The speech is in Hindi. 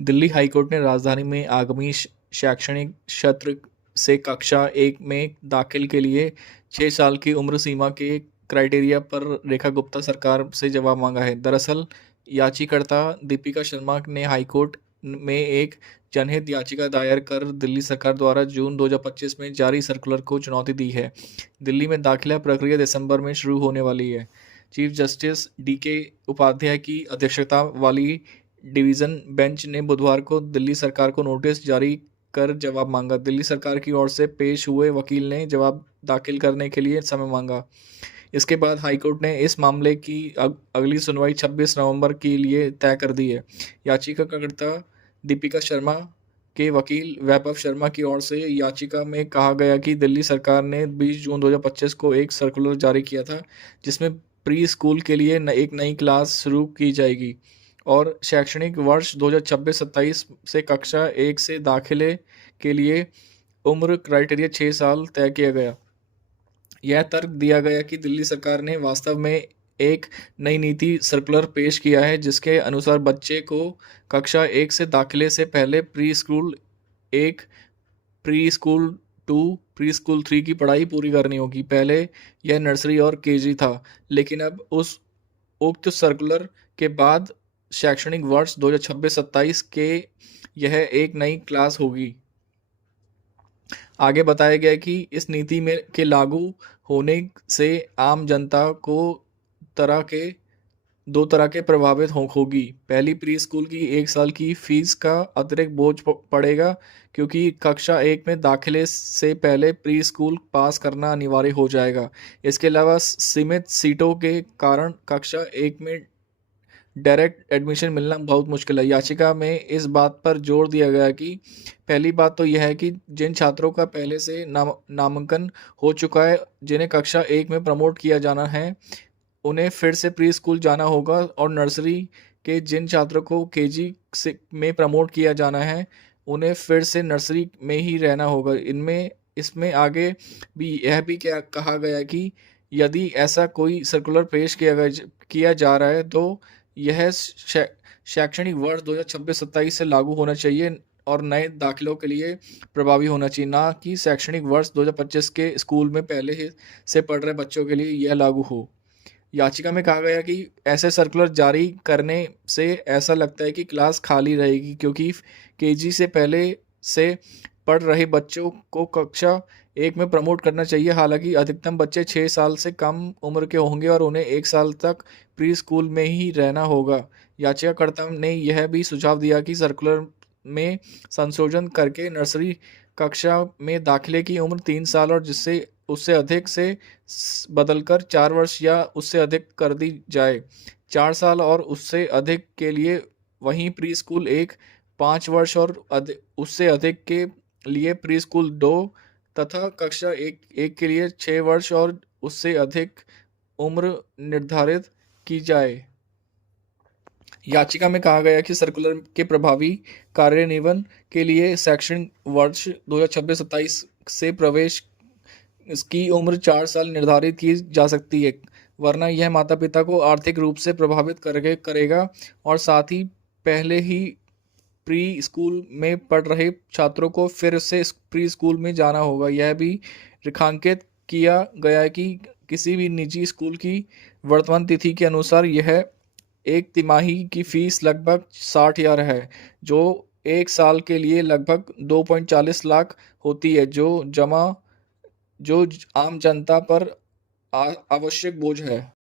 दिल्ली हाईकोर्ट ने राजधानी में आगामी शैक्षणिक सत्र से कक्षा 1 में दाखिल के लिए 6 साल की उम्र सीमा के क्राइटेरिया पर रेखा गुप्ता सरकार से जवाब मांगा है। दरअसल, याचिकाकर्ता दीपिका शर्मा ने हाईकोर्ट में एक जनहित याचिका दायर कर दिल्ली सरकार द्वारा जून 2025 में जारी सर्कुलर को चुनौती दी है। दिल्ली में दाखिला प्रक्रिया दिसंबर में शुरू होने वाली है। चीफ जस्टिस डीके उपाध्याय की अध्यक्षता वाली डिवीज़न बेंच ने बुधवार को दिल्ली सरकार को नोटिस जारी कर जवाब मांगा। दिल्ली सरकार की ओर से पेश हुए वकील ने जवाब दाखिल करने के लिए समय मांगा। इसके बाद हाईकोर्ट ने इस मामले की अगली सुनवाई 26 नवंबर के लिए तय कर दी है। याचिकाकर्ता दीपिका शर्मा के वकील वैभव शर्मा की ओर से याचिका में कहा गया कि दिल्ली सरकार ने 20 जून 2025 को एक सर्कुलर जारी किया था, जिसमें प्री स्कूल के लिए एक नई क्लास शुरू की जाएगी और शैक्षणिक वर्ष 2026-27 से कक्षा 1 से दाखिले के लिए उम्र क्राइटेरिया 6 साल तय किया गया। यह तर्क दिया गया कि दिल्ली सरकार ने वास्तव में एक नई नीति सर्कुलर पेश किया है, जिसके अनुसार बच्चे को कक्षा 1 से दाखिले से पहले pre school 1, pre school 2, pre school 3 की पढ़ाई पूरी करनी होगी। पहले यह नर्सरी और केजी था, लेकिन अब उस उक्त सर्कुलर के बाद शैक्षणिक वर्ष 2026-27 के यह एक नई क्लास होगी। आगे बताया गया कि इस नीति में के लागू होने से आम जनता को दो तरह के प्रभावित होगी। पहली, प्री स्कूल की 1 साल की फीस का अतिरिक्त बोझ पड़ेगा, क्योंकि कक्षा 1 में दाखिले से पहले प्री स्कूल पास करना अनिवार्य हो जाएगा। इसके अलावा सीमित सीटों के कारण कक्षा 1 में डायरेक्ट एडमिशन मिलना बहुत मुश्किल है। याचिका में इस बात पर जोर दिया गया कि पहली बात तो यह है कि जिन छात्रों का पहले से नामांकन हो चुका है, जिन्हें कक्षा 1 में प्रमोट किया जाना है, उन्हें फिर से प्री स्कूल जाना होगा, और नर्सरी के जिन छात्रों को केजी में प्रमोट किया जाना है, उन्हें फिर से नर्सरी में ही रहना होगा। इसमें आगे भी यह भी क्या कहा गया कि यदि ऐसा कोई सर्कुलर पेश किया जा रहा है, तो यह शैक्षणिक वर्ष 2026-27 से लागू होना चाहिए और नए दाखिलों के लिए प्रभावी होना चाहिए, ना कि शैक्षणिक वर्ष 2025 के स्कूल में पहले ही से पढ़ रहे बच्चों के लिए यह लागू हो। याचिका में कहा गया कि ऐसे सर्कुलर जारी करने से ऐसा लगता है कि क्लास खाली रहेगी, क्योंकि केजी से पहले से पढ़ रहे बच्चों को कक्षा 1 में प्रमोट करना चाहिए। हालांकि अधिकतम बच्चे 6 साल से कम उम्र के होंगे और उन्हें 1 साल तक प्री स्कूल में ही रहना होगा। याचिकाकर्ता ने यह भी सुझाव दिया कि सर्कुलर में संशोधन करके नर्सरी कक्षा में दाखिले की उम्र 3 साल और जिससे उससे अधिक से बदलकर 4 वर्ष या उससे अधिक कर दी जाए। 4 साल और उससे अधिक के लिए वहीं प्री स्कूल 1, 5 वर्ष और उससे अधिक के लिए प्री स्कूल 2 तथा कक्षा 1 के लिए 6 वर्ष और उससे अधिक उम्र निर्धारित की जाए। याचिका में कहा गया कि सर्कुलर के प्रभावी कार्यान्वयन के लिए शैक्षणिक वर्ष 2026-27 से प्रवेश इसकी उम्र 4 साल निर्धारित की जा सकती है, वरना यह माता-पिता को आर्थिक रूप से प्रभावित करेगा और साथ ही पहले ही प्री स्कूल में पढ़ रहे छात्रों को फिर से प्री स्कूल में जाना होगा। यह भी रेखांकित किया गया है कि किसी भी निजी स्कूल की वर्तमान तिथि के अनुसार यह एक तिमाही की फीस लगभग 60,000 है, जो 1 साल के लिए लगभग 2.40 लाख होती है, जो आम जनता पर आवश्यक बोझ है।